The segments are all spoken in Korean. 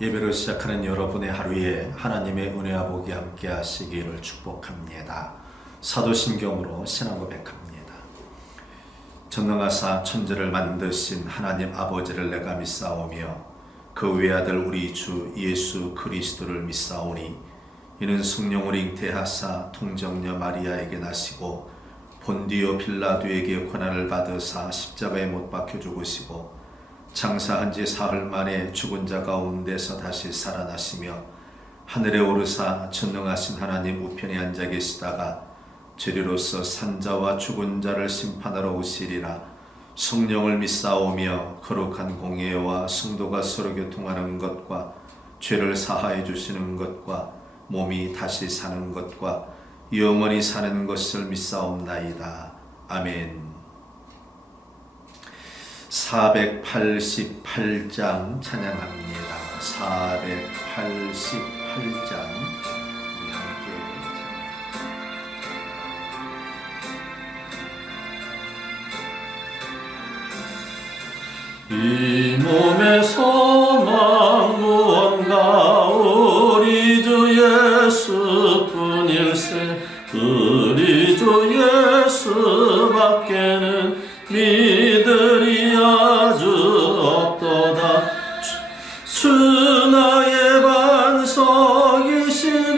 예배를 시작하는 여러분의 하루에 하나님의 은혜와 복이 함께 하시기를 축복합니다. 사도신경으로 신앙 고백합니다. 전능하사 천지를 만드신 하나님 아버지를 내가 믿사오며 그 외아들 우리 주 예수 그리스도를 믿사오니 이는 성령을 잉태하사 통정녀 마리아에게 나시고 본디오 빌라도에게 고난을 받으사 십자가에 못 박혀 죽으시고 장사한 지 사흘 만에 죽은 자 가운데서 다시 살아나시며 하늘에 오르사 전능하신 하나님 우편에 앉아 계시다가 죄리로서 산자와 죽은 자를 심판하러 오시리라. 성령을 믿사오며 거룩한 공예와 성도가 서로 교통하는 것과 죄를 사하여 주시는 것과 몸이 다시 사는 것과 영원히 사는 것을 믿사옵나이다. 아멘. 488장 찬양합니다. 488장 우리 함께 이 몸의 소망 무언가 우리 주 예수뿐일세. 우리 주 예수밖에는 믿으리 아주 없도다. 주 나의 반석이시니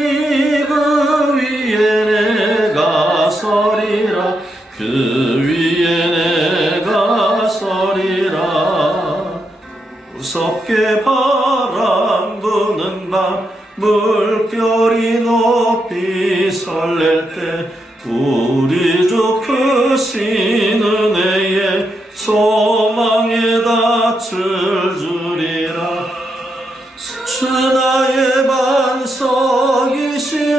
그 위에 내가 서리라. 그 위에 내가 서리라. 무섭게 바람 부는 밤 물결이 높이 설렐 때 우리 주 크신 은혜에 소망에 닻을 주리라. 주 나의 반석이시니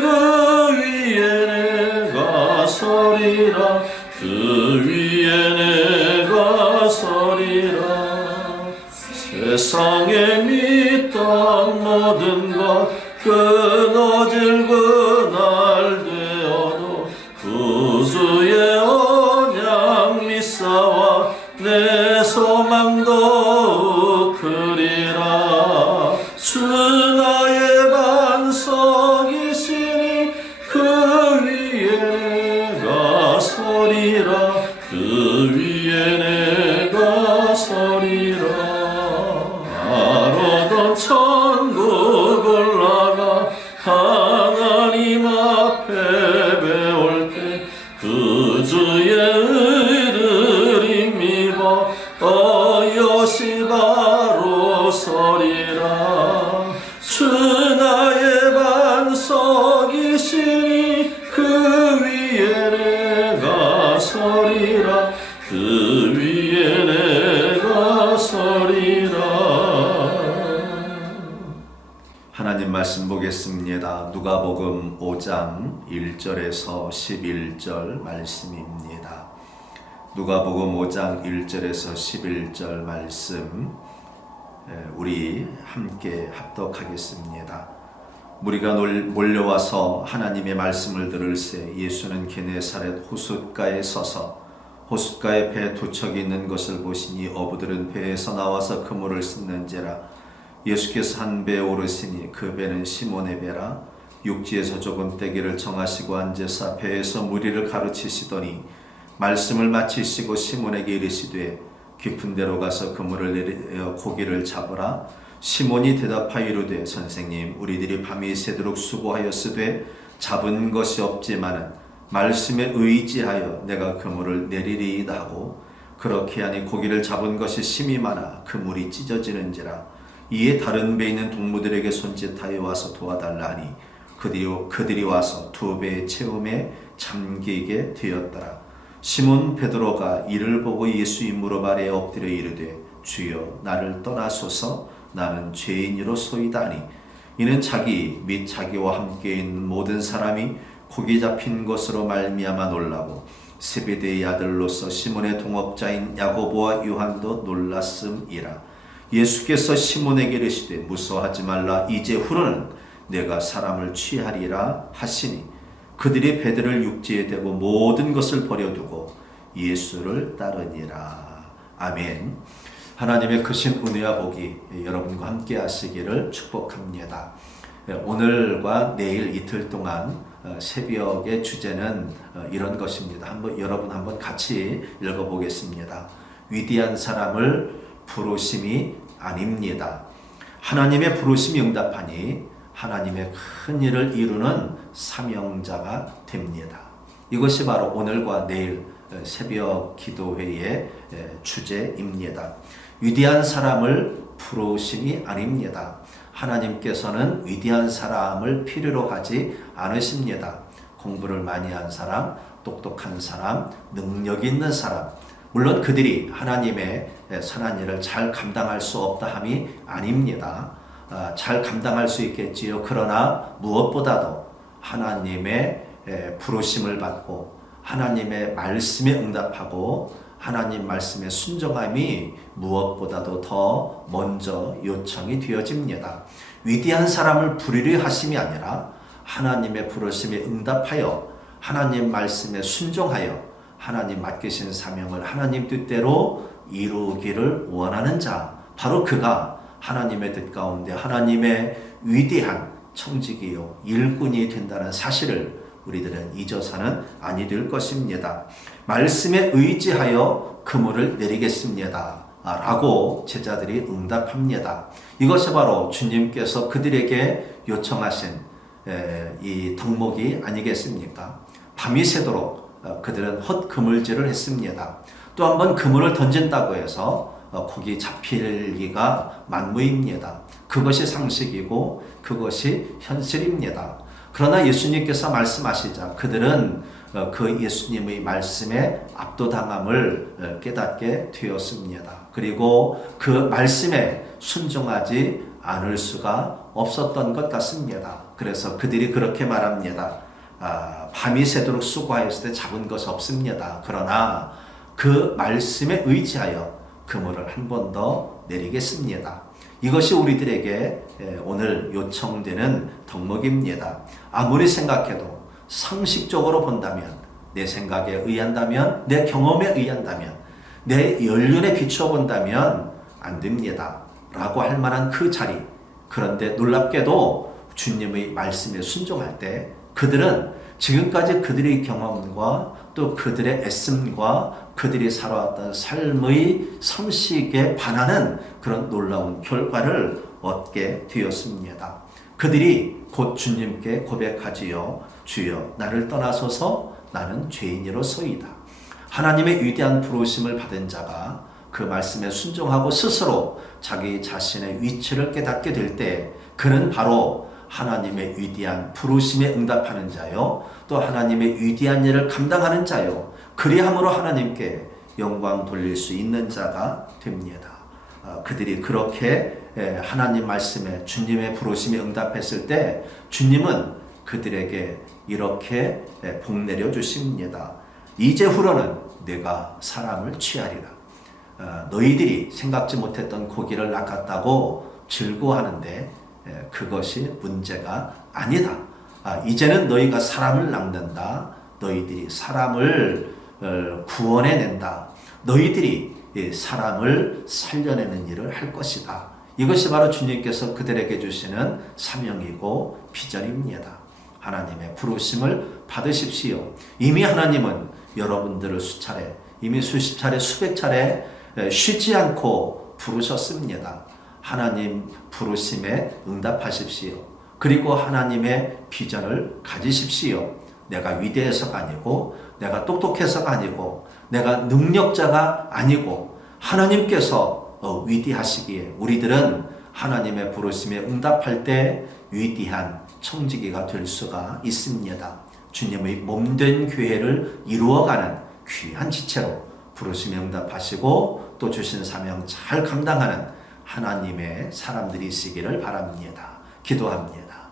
그 위에 내가 서리라. 그 위에 내가 서리라. 세상에 믿던 모든 것 끊어질 그날 되어도 구주의 언약 믿사와 내 소망 더욱 크리라. 주 나의 반석이시니 그 위에 내가 서리라. 그 위에 내가 서리라. 아로던 천국 올라가 하나님 앞에 배울 때 그 주의 의를 힘입어 어여시 바로 서리라. 주 나의 반석이시니 그 위에 내가 서리라. 그 위에 내가 서리라. 하나님 말씀 보겠습니다. 누가복음 5장 1절에서 11절 말씀입니다. 누가복음 5장 1절에서 11절 말씀 우리 함께 합독하겠습니다. 무리가 몰려와서 하나님의 말씀을 들을새 예수는 게네사렛 호숫가에 서서 호숫가에 배 두 척이 있는 것을 보시니 어부들은 배에서 나와서 그물을 씻는지라. 예수께서 한 배에 오르시니 그 배는 시몬의 배라. 육지에서 조금 떼기를 정하시고 앉으사 배에서 무리를 가르치시더니 말씀을 마치시고 시몬에게 이르시되 깊은 데로 가서 그물을 내려 고기를 잡으라. 시몬이 대답하여 이르되 선생님 우리들이 밤이 새도록 수고하였으되 잡은 것이 없지만은 말씀에 의지하여 내가 그물을 내리리이다 하고 그렇게 하니 고기를 잡은 것이 심히 많아 그물이 찢어지는지라. 이에 다른 배에 있는 동무들에게 손짓하여 와서 도와달라 하니 그들이 와서 두 배의 채움에 잠기게 되었더라. 시몬 베드로가 이를 보고 예수의 무릎 아래에 엎드려 이르되 주여 나를 떠나소서 나는 죄인이로소이다 하니 이는 자기 및 자기와 함께 있는 모든 사람이 고기 잡힌 것으로 말미암아 놀라고 세베대의 아들로서 시몬의 동업자인 야고보와 요한도 놀랐음이라. 예수께서 시몬에게 이르시되 무서워하지 말라. 이제 후로는 내가 사람을 취하리라 하시니 그들이 배들을 육지에 대고 모든 것을 버려두고 예수를 따르니라. 아멘. 하나님의 크신 은혜와 복이 여러분과 함께 하시기를 축복합니다. 오늘과 내일 이틀 동안 새벽의 주제는 이런 것입니다. 여러분 한번 같이 읽어보겠습니다. 위대한 사람을 부르심이 아닙니다. 하나님의 부르심이 응답하니 하나님의 큰 일을 이루는 사명자가 됩니다. 이것이 바로 오늘과 내일 새벽 기도회의 주제입니다. 위대한 사람을 부르심이 아닙니다. 하나님께서는 위대한 사람을 필요로 하지 않으십니다. 공부를 많이 한 사람, 똑똑한 사람, 능력 있는 사람, 물론 그들이 하나님의 선한 일을 잘 감당할 수 없다 함이 아닙니다. 잘 감당할 수 있겠지요. 그러나 무엇보다도 하나님의 부르심을 받고 하나님의 말씀에 응답하고 하나님 말씀에 순종함이 무엇보다도 더 먼저 요청이 되어집니다. 위대한 사람을 부르려 하심이 아니라 하나님의 부르심에 응답하여 하나님 말씀에 순종하여 하나님 맡기신 사명을 하나님 뜻대로 이루기를 원하는 자, 바로 그가 하나님의 뜻 가운데 하나님의 위대한 청지기요 일꾼이 된다는 사실을 우리들은 잊어서는 아니 될 것입니다. 말씀에 의지하여 그물을 내리겠습니다. 라고 제자들이 응답합니다. 이것이 바로 주님께서 그들에게 요청하신 이 덕목이 아니겠습니까? 밤이 새도록 그들은 헛그물질을 했습니다. 또 한 번 그물을 던진다고 해서 거기 잡힐기가 만무입니다. 그것이 상식이고 그것이 현실입니다. 그러나 예수님께서 말씀하시자 그들은 그 예수님의 말씀에 압도당함을 깨닫게 되었습니다. 그리고 그 말씀에 순종하지 않을 수가 없었던 것 같습니다. 그래서 그들이 그렇게 말합니다. 밤이 새도록 수고하였을 때 잡은 것이 없습니다. 그러나 그 말씀에 의지하여 그물을 한 번 더 내리겠습니다. 이것이 우리들에게 오늘 요청되는 덕목입니다. 아무리 생각해도 상식적으로 본다면, 내 생각에 의한다면, 내 경험에 의한다면, 내 연륜에 비추어 본다면 안 됩니다. 라고 할 만한 그 자리. 그런데 놀랍게도 주님의 말씀에 순종할 때 그들은 지금까지 그들의 경험과 또 그들의 애씀과 그들이 살아왔던 삶의 상식에 반하는 그런 놀라운 결과를 얻게 되었습니다. 그들이 곧 주님께 고백하지요. 주여 나를 떠나소서 나는 죄인이로소이다. 하나님의 위대한 부르심을 받은 자가 그 말씀에 순종하고 스스로 자기 자신의 위치를 깨닫게 될 때 그는 바로 하나님의 위대한 부르심에 응답하는 자요, 또 하나님의 위대한 일을 감당하는 자요, 그리함으로 하나님께 영광 돌릴 수 있는 자가 됩니다. 그들이 그렇게 하나님 말씀에 주님의 부르심에 응답했을 때 주님은 그들에게 이렇게 복 내려 주십니다. 이제후로는 내가 사람을 취하리라. 너희들이 생각지 못했던 고기를 낚았다고 즐거워하는데 그것이 문제가 아니다. 이제는 너희가 사람을 낚는다. 너희들이 사람을 구원해낸다. 너희들이 사람을 살려내는 일을 할 것이다. 이것이 바로 주님께서 그들에게 주시는 사명이고 비전입니다. 하나님의 부르심을 받으십시오. 이미 하나님은 여러분들을 수차례, 이미 수십 차례, 수백 차례 쉬지 않고 부르셨습니다. 하나님 부르심에 응답하십시오. 그리고 하나님의 비전을 가지십시오. 내가 위대해서가 아니고 내가 똑똑해서가 아니고 내가 능력자가 아니고 하나님께서 위대하시기에 우리들은 하나님의 부르심에 응답할 때 위대한 청지기가 될 수가 있습니다. 주님의 몸된 교회를 이루어가는 귀한 지체로 부르심에 응답하시고 또 주신 사명 잘 감당하는 하나님의 사람들이시기를 바랍니다. 기도합니다.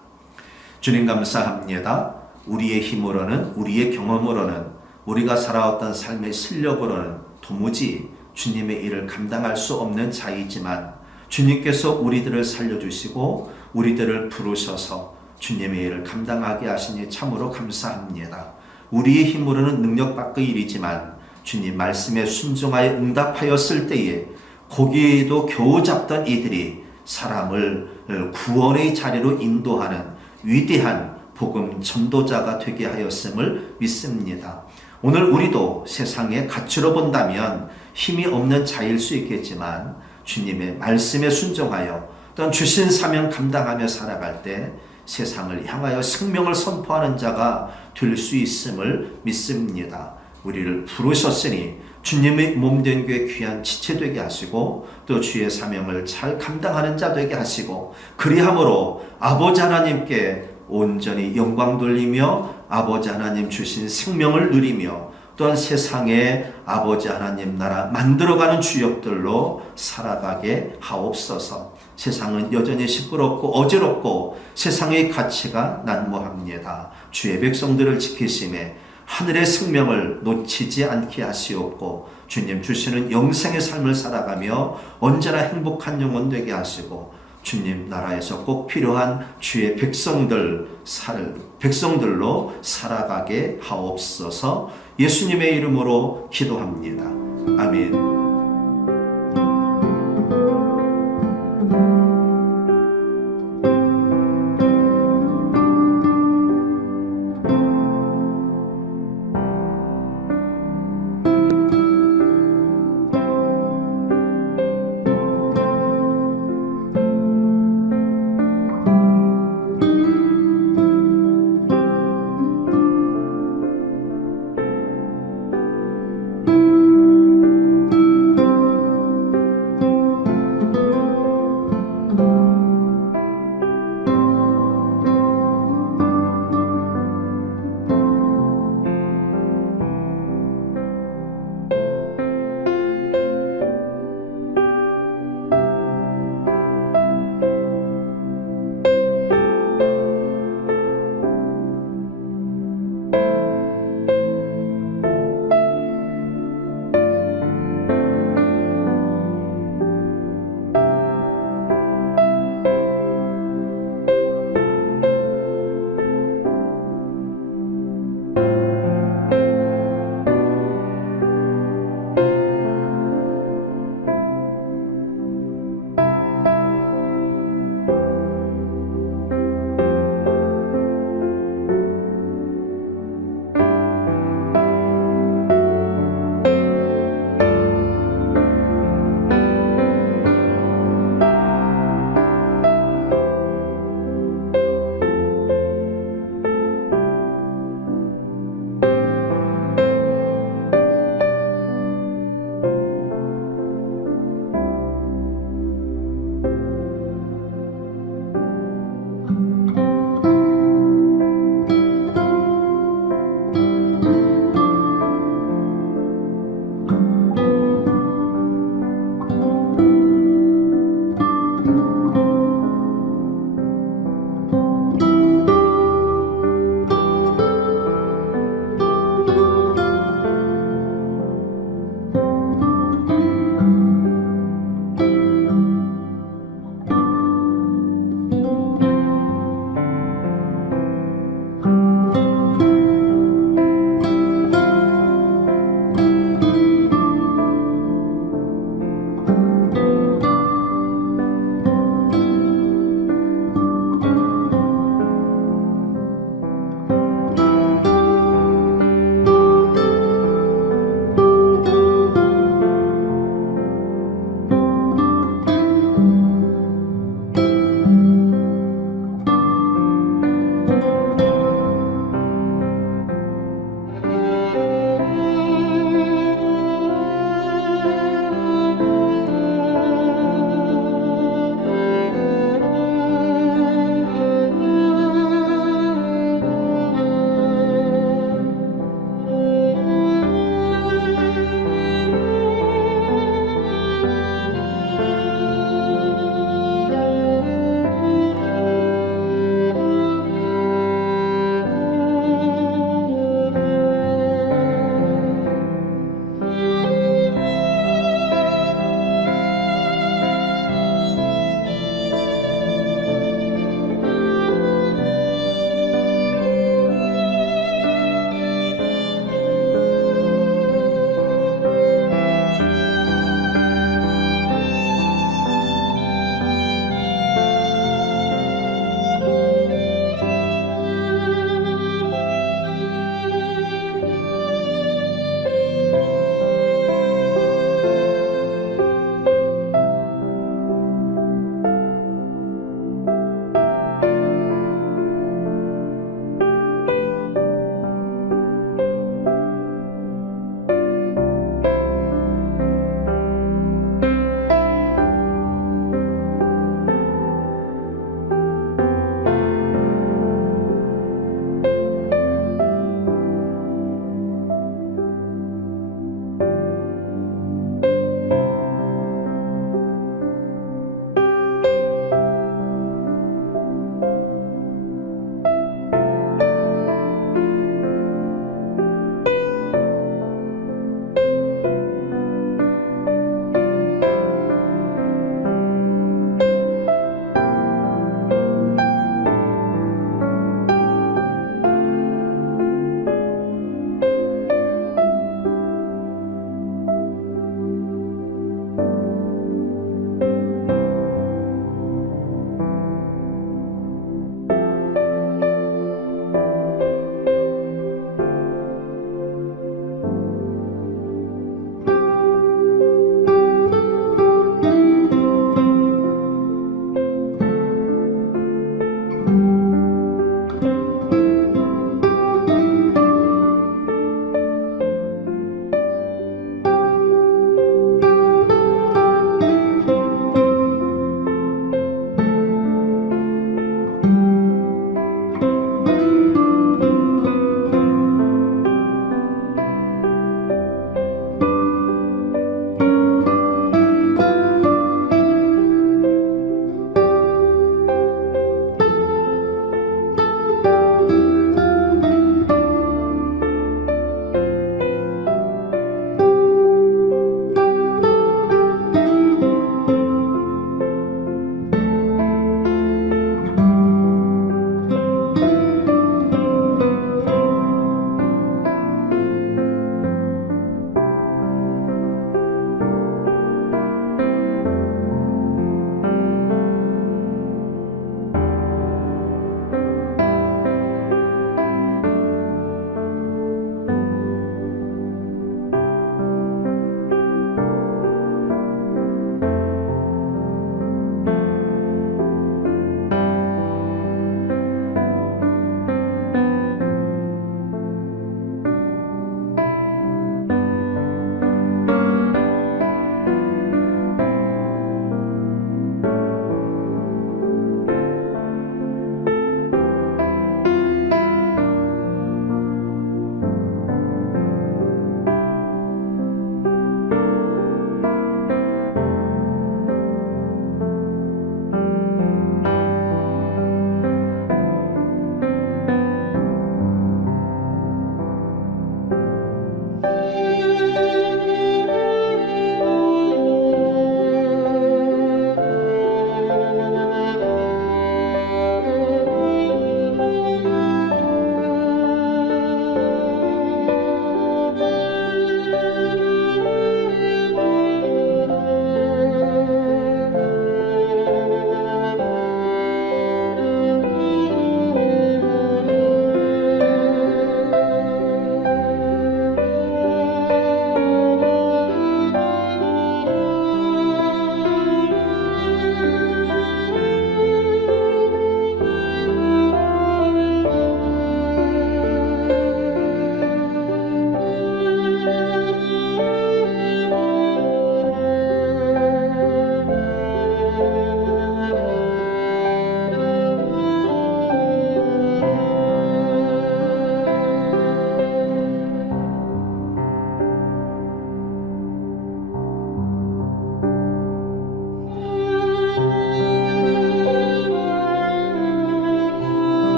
주님 감사합니다. 우리의 힘으로는, 우리의 경험으로는, 우리가 살아왔던 삶의 실력으로는 도무지 주님의 일을 감당할 수 없는 자이지만 주님께서 우리들을 살려주시고 우리들을 부르셔서 주님의 일을 감당하게 하시니 참으로 감사합니다. 우리의 힘으로는 능력 밖의 일이지만 주님 말씀에 순종하여 응답하였을 때에 고기도 겨우 잡던 이들이 사람을 구원의 자리로 인도하는 위대한 복음 전도자가 되게 하였음을 믿습니다. 오늘 우리도 세상의 가치로 본다면 힘이 없는 자일 수 있겠지만 주님의 말씀에 순종하여 또한 주신 사명 감당하며 살아갈 때 세상을 향하여 생명을 선포하는 자가 될 수 있음을 믿습니다. 우리를 부르셨으니 주님의 몸된 교회 귀한 지체 되게 하시고 또 주의 사명을 잘 감당하는 자 되게 하시고 그리함으로 아버지 하나님께 온전히 영광 돌리며 아버지 하나님 주신 생명을 누리며 또한 세상에 아버지 하나님 나라 만들어가는 주역들로 살아가게 하옵소서. 세상은 여전히 시끄럽고 어지럽고 세상의 가치가 난무합니다. 주의 백성들을 지키심에 하늘의 생명을 놓치지 않게 하시옵고 주님 주시는 영생의 삶을 살아가며 언제나 행복한 영혼 되게 하시고 주님 나라에서 꼭 필요한 주의 백성들로 살아가게 하옵소서. 예수님의 이름으로 기도합니다. 아멘.